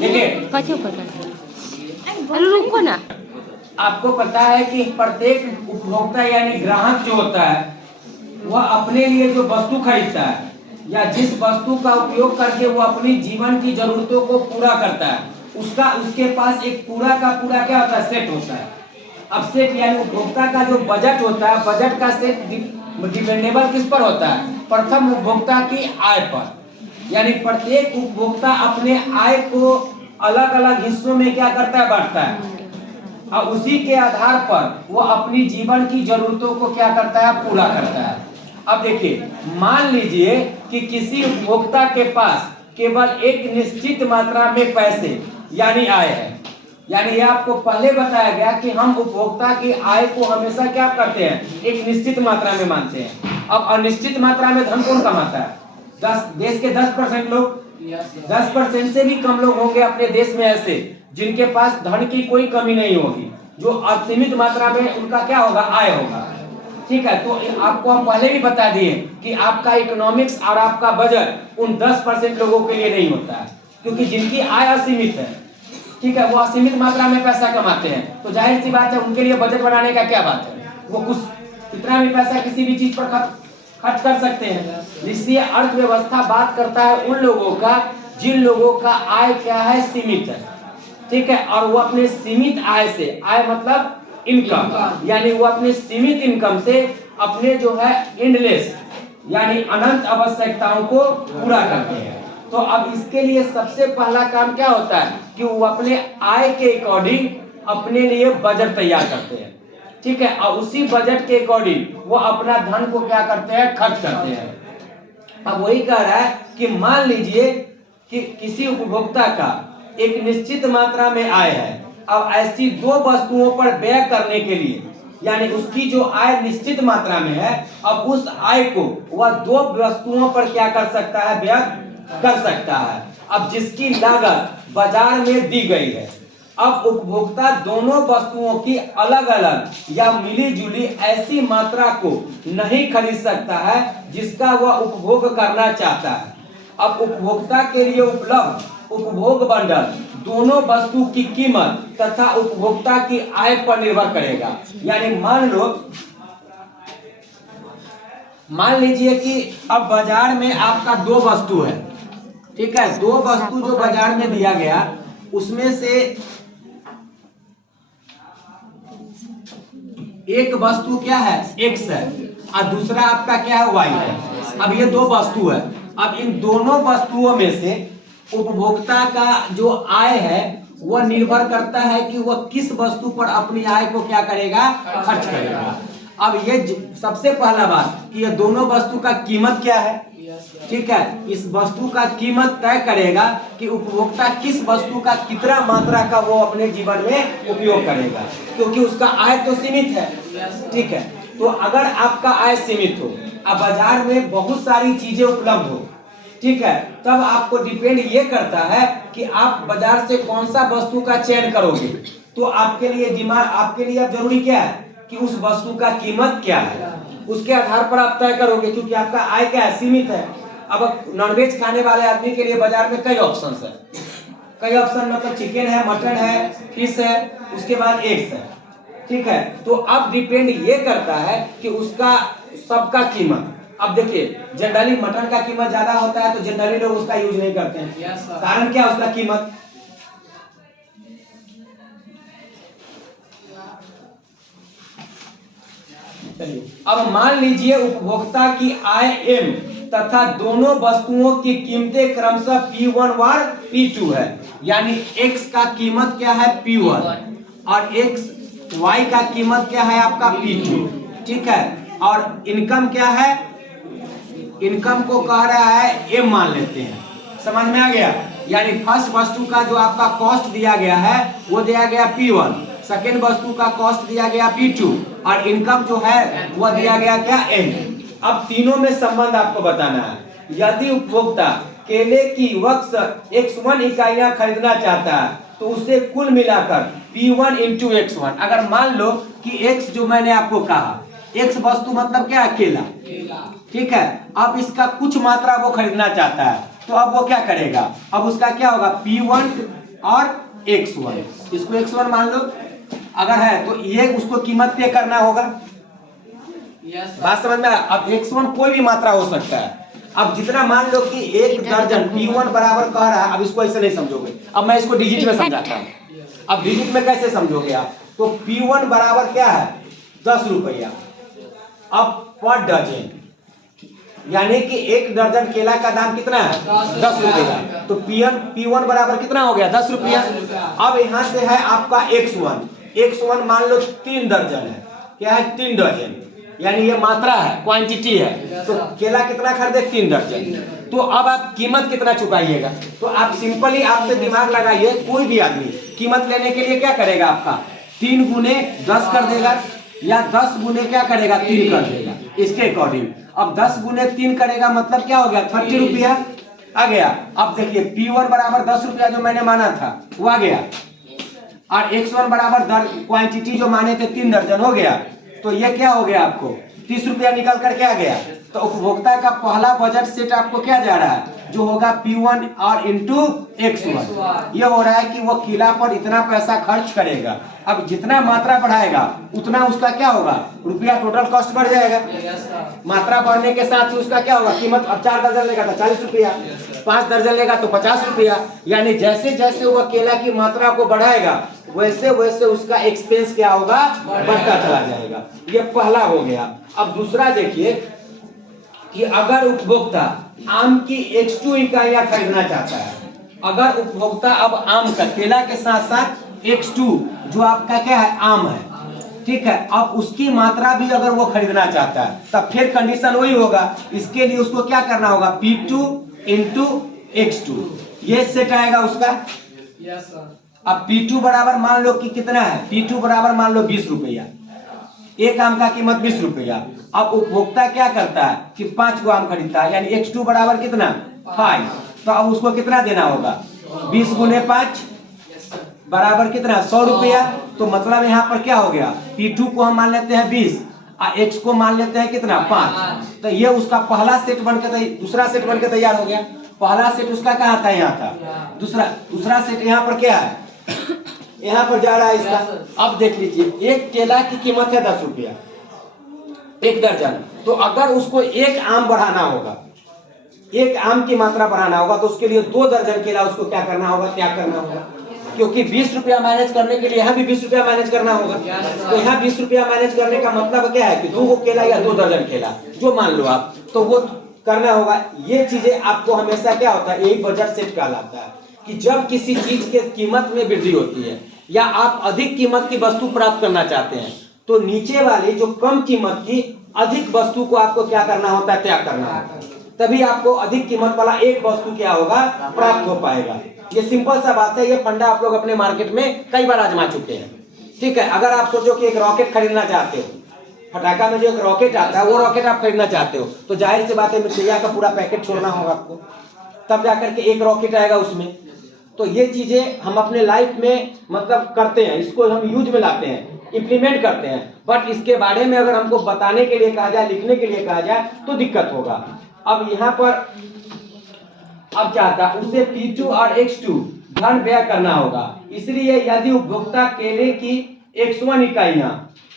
देखिए रुको ना। आपको पता है कि प्रत्येक उपभोक्ता यानी ग्राहक जो होता है वह अपने लिए जो वस्तु खरीदता है या जिस वस्तु का उपयोग करके वो अपनी जीवन की जरूरतों को पूरा करता है उसका उसके पास एक पूरा का पूरा क्या होता है, सेट होता है। अब सेट यानी उपभोक्ता का जो बजट होता है, बजट का सेट डिपेंडेबल किस पर होता है? प्रथम उपभोक्ता की आय पर। यानी प्रत्येक उपभोक्ता अपने आय को अलग अलग हिस्सों में क्या करता है, बांटता है और उसी के आधार पर वो अपनी जीवन की जरूरतों को क्या करता है, पूरा करता है। अब देखिए, मान लीजिए कि किसी उपभोक्ता के पास केवल एक निश्चित मात्रा में पैसे यानी आय है। यानी ये आपको पहले बताया गया कि हम उपभोक्ता की आय को हमेशा क्या करते हैं, एक निश्चित मात्रा में मानते हैं। अब अनिश्चित मात्रा में धन कौन कमाता है? देश के 10% लोग। 10% से भी कम लोग होंगे अपने देश में ऐसे जिनके पास धन की कोई कमी नहीं होगी, जो असीमित मात्रा में उनका क्या होगा, आय होगा। ठीक है, तो आपको हम पहले भी बता दिए कि आपका इकोनॉमिक्स और आपका बजट उन 10% लोगों के लिए नहीं होता है, क्योंकि जिनकी आय असीमित है, ठीक है, वो असीमित मात्रा में पैसा कमाते हैं, तो जाहिर सी बात है उनके लिए बजट बनाने का क्या बात है, वो कुछ कितना भी पैसा किसी भी चीज पर खर्च कर सकते हैं। इसलिए अर्थव्यवस्था बात करता है उन लोगों का जिन लोगों का आय क्या है, सीमित है। ठीक है, और वो अपने सीमित आय से, आय मतलब इनकम, यानी वो अपने सीमित इनकम से अपने जो है एंडलेस यानी अनंत आवश्यकताओं को पूरा करते हैं। तो अब इसके लिए सबसे पहला काम क्या होता है कि वो अपने आय के अकॉर्डिंग अपने लिए बजट तैयार करते हैं। ठीक है, और उसी बजट के अकॉर्डिंग वो अपना धन को क्या करते हैं, खर्च करते हैं। अब वही कह रहा है कि मान लीजिए कि किसी उपभोक्ता का एक निश्चित मात्रा में आय है। अब ऐसी दो वस्तुओं पर व्यय करने के लिए, यानी उसकी जो आय निश्चित मात्रा में है, अब उस आय को वह दो वस्तुओं पर क्या कर सकता है, व्यय कर सकता है। अब जिसकी लागत बाजार में दी गई है, अब उपभोक्ता दोनों वस्तुओं की अलग अलग या मिली जुली ऐसी मात्रा को नहीं खरीद सकता है जिसका वह उपभोग करना चाहता है। अब उपभोक्ता के लिए उपलब्ध उपभोग बंडल दोनों वस्तु की कीमत तथा उपभोक्ता की आय पर निर्भर करेगा। यानी मान लीजिए कि अब बाजार में आपका दो वस्तु है। ठीक है, दो वस्तु जो बाजार में दिया गया उसमें से एक वस्तु क्या है, एक्स है, और दूसरा आपका क्या है, वाई है। अब ये दो वस्तु है। अब इन दोनों वस्तुओं में से उपभोक्ता का जो आय है वह निर्भर करता है कि वह किस वस्तु पर अपनी आय को क्या करेगा, खर्च करेगा। अब ये सबसे पहला बात कि ये दोनों वस्तु का कीमत क्या है। ठीक है, इस वस्तु का कीमत तय करेगा कि उपभोक्ता किस वस्तु का कितना मात्रा का वो अपने जीवन में उपयोग करेगा, क्योंकि उसका आय तो सीमित है। ठीक है, तो अगर आपका आय सीमित हो और बाजार में बहुत सारी चीजें उपलब्ध हो, ठीक है, तब आपको डिपेंड ये करता है कि आप बाजार से कौन सा वस्तु का चयन करोगे। तो आपके लिए अब जरूरी क्या है कि उस वस्तु का कीमत क्या है, उसके आधार पर आप तय करोगे, क्योंकि आपका आय क्या है, सीमित है। अब नॉनवेज खाने वाले आदमी के लिए बाजार में कई ऑप्शन है, कई ऑप्शन मतलब चिकन है, मटन है, फिश है, उसके बाद एग्स है। ठीक है, तो अब डिपेंड ये करता है कि उसका सबका कीमत। अब देखिए, जनरली मटन का कीमत ज्यादा होता है तो जनरली लोग उसका यूज नहीं करते हैं। कारण क्या, उसका कीमत। अब मान लीजिए उपभोक्ता की आय एम तथा दोनों वस्तुओं की कीमतें क्रमशः P1 व P2 है। यानी X का कीमत क्या है, P1, और Y का कीमत क्या है आपका, P2। ठीक है, और इनकम क्या है, इनकम को कह रहा है M मान लेते हैं। समझ में आ गया। यानी फर्स्ट वस्तु का जो आपका कॉस्ट दिया गया है वो दिया गया P1, सेकेंड वस्तु का कॉस्ट दिया गया P2, और इनकम जो है वह दिया गया क्या, M। अब तीनों में संबंध आपको बताना है। यदि उपभोक्ता केले की वक्स X1 इकाइयां खरीदना चाहता है तो उसे कुल मिलाकर P1 × X1। अगर मान लो कि X जो मैंने आपको कहा, X वस्तु मतलब क्या है, केला। ठीक है, अब इसका कुछ मात्रा वो खरीदना चाहता है तो अब वो क्या करेगा, अब उसका क्या होगा P1 और X1, इसको X1 मान लो अगर है तो ये उसको कीमत पे करना होगा। बात समझ में आया। अब X1 कोई भी मात्रा हो सकता है। अब जितना मान लो कि 1 दर्जन P1 बराबर कह रहा है, अब इसको ऐसे नहीं समझोगे, अब मैं इसको डिजिट में समझाता हूँ। अब डिजिट में कैसे समझोगे आप, तो P1 बराबर क्या है 10 रुपया अब पर डजन, यानी कि 1 दर्जन केला का दाम कितना है 10 रुपया, तो P1 बराबर कितना हो गया 10 रुपया। अब यहाँ से है आपका X1 मान लो 3 दर्जन है, क्या है 3 दर्जन, यानी ये मात्रा है, क्वांटिटी है, तो केला कितना खरीदे 3 दर्जन। तो अब आप कीमत कितना चुकाइएगा, तो आप सिंपली आपसे दिमाग लगाइए, कोई भी आदमी कीमत लेने के लिए क्या करेगा, आपका 3 गुने 10 कर देगा या 10 गुने क्या करेगा 3 कर देगा, इसके अकॉर्डिंग। अब 10 गुने 3 करेगा मतलब क्या हो गया 30 रुपया आ गया। अब देखिए P1 बराबर 10 रुपया जो मैंने माना था वो आ गया, और X1 बराबर क्वांटिटी जो माने थे 3 दर्जन हो गया, तो ये क्या हो गया आपको 30 रुपया निकल करके आ गया। तो उपभोक्ता का पहला बजट सेट आपको क्या जा रहा है, जो होगा P1 और इंटू X1, ये हो रहा है कि वो केला पर इतना पैसा खर्च करेगा। अब जितना मात्रा बढ़ाएगा उतना उसका क्या होगा, रुपया टोटल कॉस्ट बढ़ जाएगा। मात्रा बढ़ने के साथ ही उसका क्या होगा कीमत, अब 4 दर्जन लेगा तो 40 रुपया, 5 दर्जन लेगा तो 50 रुपया, यानी जैसे जैसे वो केला की मात्रा को बढ़ाएगा वैसे वैसे उसका एक्सपेंस क्या होगा बढ़ता चला जाएगा। ये पहला हो गया। अब दूसरा देखिए कि अगर उपभोक्ता आम की X2 इकाइयां खरीदना चाहता है, अगर उपभोक्ता अब आम का केला के साथ साथ X2 जो आपका क्या है आम है, ठीक है, अब उसकी मात्रा भी अगर वो खरीदना चाहता है तब फिर कंडीशन वही होगा, इसके लिए उसको क्या करना होगा P2 इंटू X2, ये सेट आएगा उसका। अब P2 बराबर मान लो कि कितना है, P2 बराबर मान लो 20 रुपया, एक आम का कीमत 20 रुपया। अब उपभोक्ता क्या करता है कि 5 गो आम खरीदता है, यानी X2 बराबर कितना 5, तो अब उसको कितना देना होगा 20 गुने 5 बराबर कितना 100 रुपया। तो मतलब यहाँ पर क्या हो गया, P2 को हम मान लेते हैं 20 और X को मान लेते हैं कितना 5, तो ये उसका पहला सेट बनकर दूसरा सेट बनकर तैयार हो गया। पहला सेट उसका कहाँ था, यहाँ था, दूसरा सेट यहाँ पर क्या है, यहाँ पर जा रहा है इसका। अब देख लीजिए एक केला की कीमत है 10 रुपया 1 दर्जन, तो अगर उसको एक आम बढ़ाना होगा, एक आम की मात्रा बढ़ाना होगा, तो उसके लिए 2 दर्जन केला उसको क्या करना होगा, त्याग करना होगा, क्योंकि 20 रुपया मैनेज करने के लिए यहाँ भी 20 रुपया मैनेज करना होगा। तो यहाँ 20 रुपया मैनेज करने का मतलब क्या है कि 2 केला या 2 दर्जन केला जो मान लो आप, तो वो करना होगा। ये चीजें आपको हमेशा क्या होता है, यही बजट सेट कहलाता है कि जब किसी चीज के कीमत में वृद्धि होती है या आप अधिक कीमत की वस्तु प्राप्त करना चाहते हैं, तो नीचे वाली जो कम कीमत की अधिक वस्तु को आपको क्या करना होता है, त्याग करना होता है, तभी आपको अधिक कीमत वाला एक वस्तु क्या होगा प्राप्त हो पाएगा। ये सिंपल सा बात है, ये फंडा आप लोग अपने मार्केट में कई बार आजमा चुके हैं। ठीक है, अगर आप सोचो कि एक रॉकेट खरीदना चाहते हो, फटाका में जो एक रॉकेट आता है वो रॉकेट आप खरीदना चाहते हो, तो जाहिर सी बात है मिर्चिया का पूरा पैकेट छोड़ना होगा आपको, तब जाकर के एक रॉकेट आएगा उसमें। तो ये चीजें हम अपने लाइफ में मतलब करते हैं, इसको हम यूज में लाते हैं, इम्प्लीमेंट करते हैं, बट इसके बारे में अगर हमको बताने के लिए कहा जाए, लिखने के लिए कहा जाए तो दिक्कत होगा। अब यहाँ पर अब चाहता उसे P2 और X2 धन व्यय करना होगा, इसलिए यदि उपभोक्ता केले की X1 इकाइयां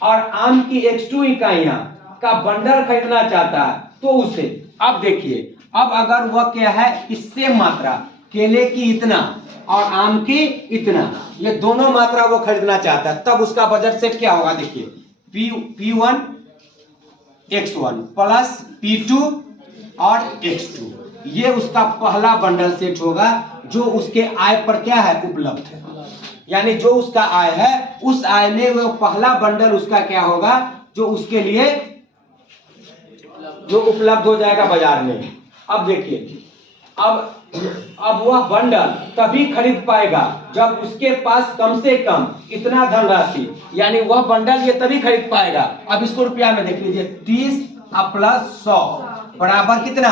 और आम की X2 इकाइयां का बंडल खरीदना चाहता है तो उसे, अब देखिए, अब अगर वह क्या है इससे मात्रा केले की इतना और आम की इतना, ये दोनों मात्रा वो खरीदना चाहता है, तब उसका बजट सेट क्या होगा, देखिए P1 X1 प्लस P2 और X2, ये उसका पहला बंडल सेट होगा जो उसके आय पर क्या है उपलब्ध है, यानी जो उसका आय है उस आय में वो पहला बंडल उसका क्या होगा जो उसके लिए जो उपलब्ध हो जाएगा बाजार में। अब देखिए, अब वह बंडल तभी खरीद पाएगा जब उसके पास कम से कम इतना धनराशि, यानी वह बंडल ये तभी खरीद पाएगा। अब इसको रुपया में देख लीजिए, 30 प्लस 100 बराबर कितना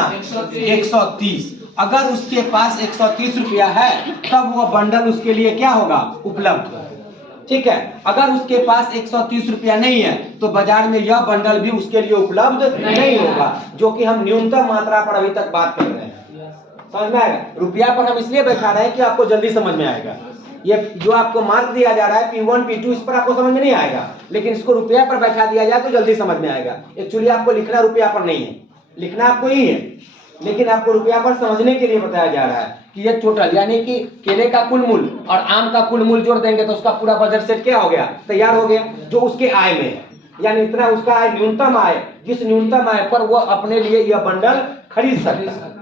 130। अगर उसके पास 130 रुपया है तब वह बंडल उसके लिए क्या होगा उपलब्ध। ठीक है, अगर उसके पास 130 रुपया नहीं है तो बाजार में यह बंडल भी उसके लिए उपलब्ध नहीं होगा, जो कि हम न्यूनतम मात्रा पर अभी तक बात कर रहे हैं। समझ में आएगा? रुपया पर हम इसलिए बैठा रहे हैं कि आपको जल्दी समझ में आएगा। ये जो आपको मार्क दिया जा रहा है P1 P2 इस पर आपको समझ में नहीं आएगा, लेकिन इसको रुपया पर बैठा दिया जाए तो जल्दी समझ में आएगा। एक्चुअली आपको लिखना रुपया पर नहीं है, लिखना आपको ही है, लेकिन आपको रुपया पर समझने के लिए बताया जा रहा है कि ये टोटल यानी कि केले का कुल मूल्य और आम का कुल मूल्य जोड़ देंगे तो उसका पूरा बजट सेट क्या हो गया, तैयार हो गया, जो उसके आय में है। यानी इतना उसका आय न्यूनतम आय, जिस न्यूनतम आय पर वो अपने लिए यह बंडल खरीद सकता है।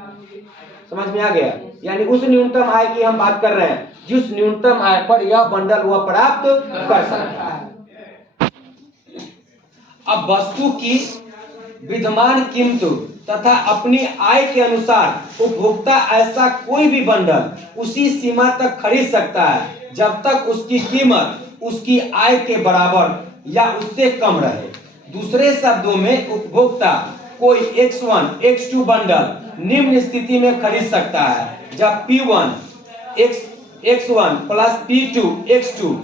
समझ में आ गया? यानी उस न्यूनतम आय की हम बात कर रहे हैं जिस न्यूनतम आय पर यह बंडल वह प्राप्त कर सकता है। अब वस्तु की विद्यमान कीमत तथा अपनी आय के अनुसार उपभोक्ता ऐसा कोई भी बंडल उसी सीमा तक खरीद सकता है जब तक उसकी कीमत उसकी आय के बराबर या उससे कम रहे। दूसरे शब्दों में उपभोक्ता कोई X1 X2 बंडल निम्न स्थिति में खरीद सकता है जब P1 X1 plus P2 X2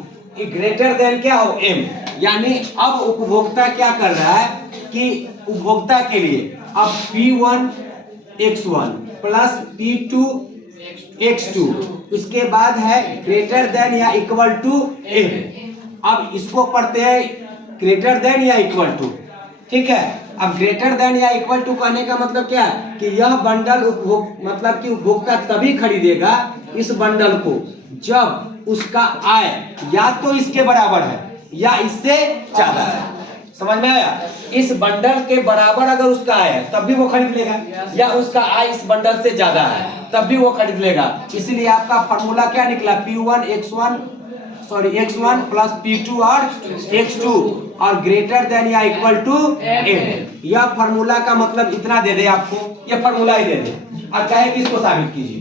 greater than क्या हो M। यानी अब उपभोक्ता क्या कर रहा है कि उपभोक्ता के लिए अब P1 X1 plus P2 X2 इसके बाद है ग्रेटर देन या इक्वल टू M। अब इसको पढ़ते हैं ग्रेटर देन या इक्वल टू, ठीक है। अब ग्रेटर देन या इक्वल टू कहने का मतलब क्या है कि यह बंडल मतलब कि उपभोक्ता तभी खरीदेगा इस बंडल को जब उसका आय या तो इसके बराबर है या इससे ज्यादा है। समझ में आया? इस बंडल के बराबर अगर उसका आय है तब भी वो खरीद लेगा, या उसका आय इस बंडल से ज्यादा है तब भी वो खरीद लेगा। इसलिए आपका फॉर्मूला क्या निकला, X1 प्लस P2 और X2 और ग्रेटर देन या इक्वल टू M। यह फॉर्मूला का मतलब इतना दे दे आपको, यह फॉर्मूला ही दे दे और कहे कि इसको साबित कीजिए,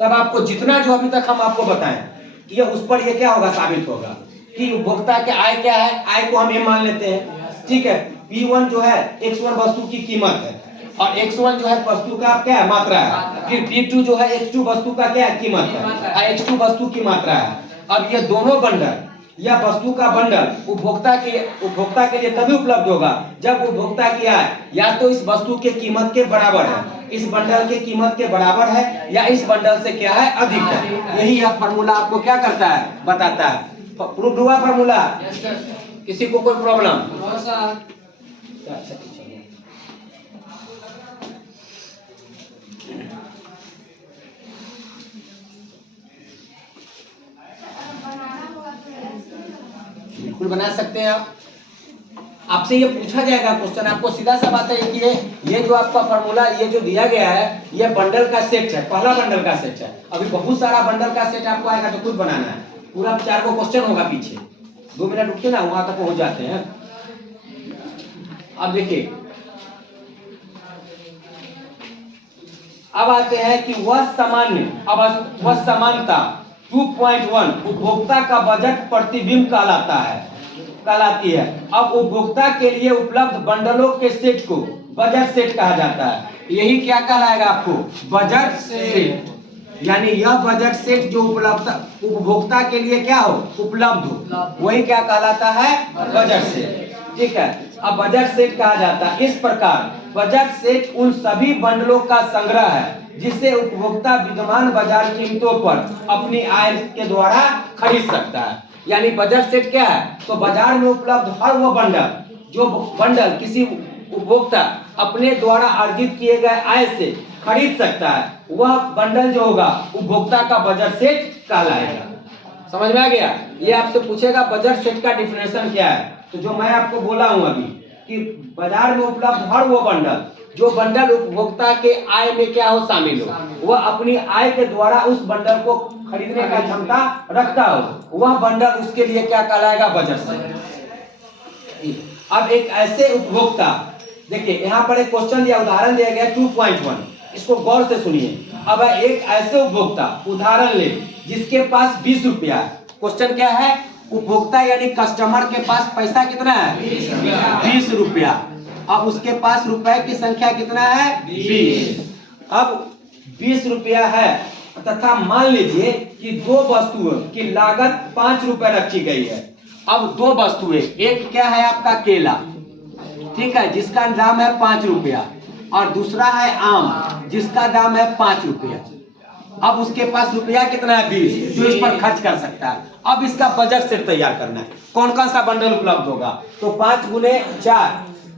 तब आपको जितना जो अभी तक हम आपको बताएं कि ये उस पर ये क्या होगा, साबित होगा कि उपभोक्ता के आय क्या है। आय को हम M मान लेते हैं, ठीक है। P1 जो है X1 वस्तु की कीमत है और X1 जो है वस्तु का क्या है, मात्रा है। फिर P2 जो है X2 वस्तु का क्या है, कीमत है, और X2 वस्तु की मात्रा है। अब ये दोनों बंडल या वस्तु का बंडल उपभोक्ता के लिए तभी उपलब्ध होगा जब उपभोक्ता की आय या तो इस वस्तु के कीमत के बराबर है, इस बंडल के कीमत के बराबर है, या इस बंडल से क्या है, अधिक है। यही यह फार्मूला आपको क्या करता है, बताता है। प्रूफ हुआ फार्मूला? किसी को कोई प्रॉब्लम? बिल्कुल बना सकते हैं आप। आपसे ये पूछा जाएगा क्वेश्चन, आपको सीधा सा बात है कि ये जो आपका फार्मूला ये जो दिया गया है ये बंडल का सेट है, पहला बंडल का सेट है। अभी बहुत सारा बंडल का सेट आपको आएगा तो खुद बनाना है, पूरा 4 को क्वेश्चन होगा पीछे। 2 मिनट रुकिए ना, वहां तक पहुंच जाते हैं। अब देखिए, अब आते हैं कि वह समानता 2.1 उपभोक्ता का बजट प्रतिबिंब कहलाती है। अब उपभोक्ता के लिए उपलब्ध बंडलों के सेट को बजट सेट कहा जाता है। यही क्या कहलाएगा आपको, बजट सेट। यानी यह बजट सेट जो उपभोक्ता के लिए क्या हो, उपलब्ध हो, वही क्या कहलाता है, बजट सेट, ठीक है। अब बजट सेट कहा जाता है इस प्रकार, बजट सेट उन सभी बंडलों का संग्रह है जिसे उपभोक्ता विद्यमान बाजार कीमतों पर अपनी आय के द्वारा खरीद सकता है। यानी बजट सेट क्या है, तो बाजार में उपलब्ध हर वो बंडल किसी उपभोक्ता अपने द्वारा अर्जित किए गए आय से खरीद सकता है, वह बंडल जो होगा उपभोक्ता का बजट सेट कहलाएगा। समझ में आ गया? ये आपसे पूछेगा बजट सेट का डिफिनेशन क्या है, तो जो मैं आपको बोला हूं अभी कि बाजार में उपलब्ध हर वो बंडल जो बंडल उपभोक्ता के आय में क्या हो, शामिल हो, वह अपनी आय के द्वारा उस बंडल को खरीदने का क्षमता रखता हो, वह बंडल उसके लिए क्या कहलाएगा, बजट सेट। अब एक ऐसे उपभोक्ता, देखिए यहाँ पर एक क्वेश्चन दिया, उदाहरण दिया गया 2.1, इसको गौर से सुनिए। अब एक ऐसे उपभोक्ता, उदाहरण ले जिसके पास 20 रुपया। क्वेश्चन क्या है, उपभोक्ता यानी कस्टमर के पास पैसा कितना है, 20 रुपया। अब उसके पास रुपए की संख्या कितना है, 20। अब 20 रुपया है तथा मान लीजिए कि 2 वस्तुओं की लागत 5 रुपए रखी गई है। अब 2 वस्तुएं, एक क्या है आपका केला, ठीक है, जिसका दाम है 5 रुपया, और दूसरा है आम जिसका दाम है 5 रुपया। अब उसके पास रुपया कितना है 20, जो इस पर खर्च कर सकता है। अब इसका बजट सेट तैयार करना है, कौन कौन सा बंडल उपलब्ध होगा। तो 5 गुने 4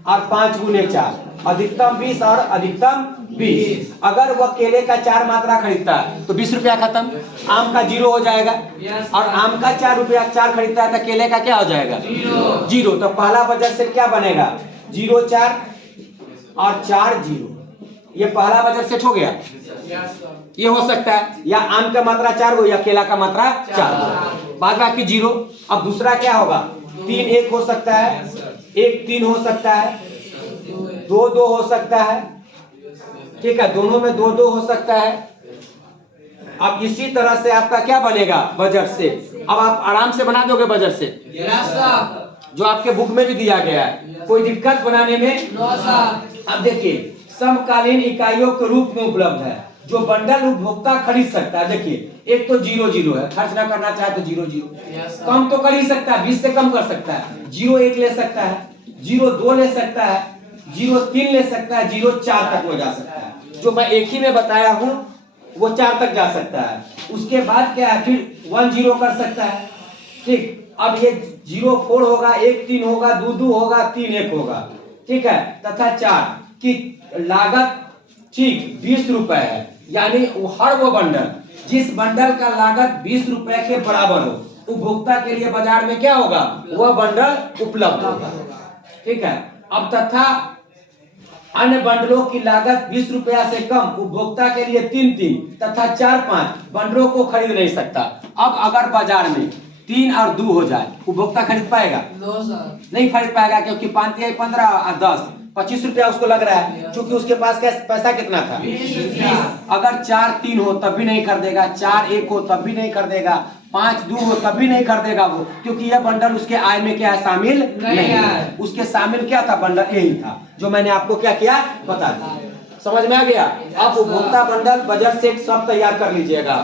और 5 गुने 4, अधिकतम 20 और अधिकतम 20। अगर वह केले का 4 मात्रा खरीदता है तो 20 रुपया खत्म, आम का 0 हो जाएगा। और आम का 4 रुपया 4 खरीदता है तो केले का क्या हो जाएगा 0। तो पहला बजट सेट क्या बनेगा 0 4 और 4 0। ये पहला बजट सेट हो गया। ये हो सकता है या आम का मात्रा 4 हो या केला का मात्रा 4 हो, बाद बाकी 0। अब दूसरा क्या होगा 3 1 हो सकता है, 1 3 हो सकता है, 2 2 हो सकता है, ठीक है, दोनों में 2 2 हो सकता है। अब इसी तरह से आपका क्या बनेगा बजट से। अब आप आराम से बना दोगे बजट से, जो आपके बुक में भी दिया गया है, कोई दिक्कत बनाने में। अब देखिए समकालीन इकाइयों के रूप में उपलब्ध है जो बंडल उपभोक्ता खरीद सकता है। देखिए एक तो 0 0 है, खर्च ना करना चाहे तो 0 0, कम तो कर ही सकता है, 20 से कम कर सकता है। 0 1 ले सकता है, 0 2 ले सकता है, 0 3 ले सकता है, 0 4 तक वो जा सकता है। जो मैं एक ही में बताया हूँ वो 4 तक जा सकता है। उसके बाद क्या है फिर 1 0 कर सकता है, ठीक। अब ये 0 4 होगा, 1 3 होगा, 2 2 होगा, 3 1 होगा, ठीक है। तथा 4 की लागत ठीक 20 रुपए है, यानी हर वो बंडल जिस बंडल का लागत 20 रुपए के बराबर हो, उपभोक्ता के लिए बाजार में क्या होगा वह बंडल उपलब्ध होगा, ठीक है। अब तथा अन्य बंडलों की लागत 20 रुपया से कम उपभोक्ता के लिए 3 3 तथा 4 5 बंडलों को खरीद नहीं सकता। अब अगर बाजार में 3 और 2 हो जाए, उपभोक्ता खरीद पाएगा नहीं खरीद पाएगा, क्योंकि 5 3 15 और 10 25 रुपया उसको लग रहा है, क्योंकि उसके पास क्या पैसा कितना था 20। अगर 4 3 हो तब भी नहीं खरीदेगा, 4 1 हो तब भी नहीं खरीदेगा, 5 2 हो तब भी नहीं खरीदेगा वो, क्योंकि यह बंडल उसके आय में क्या है शामिल नहीं है। उसके शामिल क्या था बंडल यही था जो मैंने आपको क्या किया बता दिया। समझ में आ गया। अब उपभोक्ता बंडल बजट सेट सब तैयार कर लीजिएगा।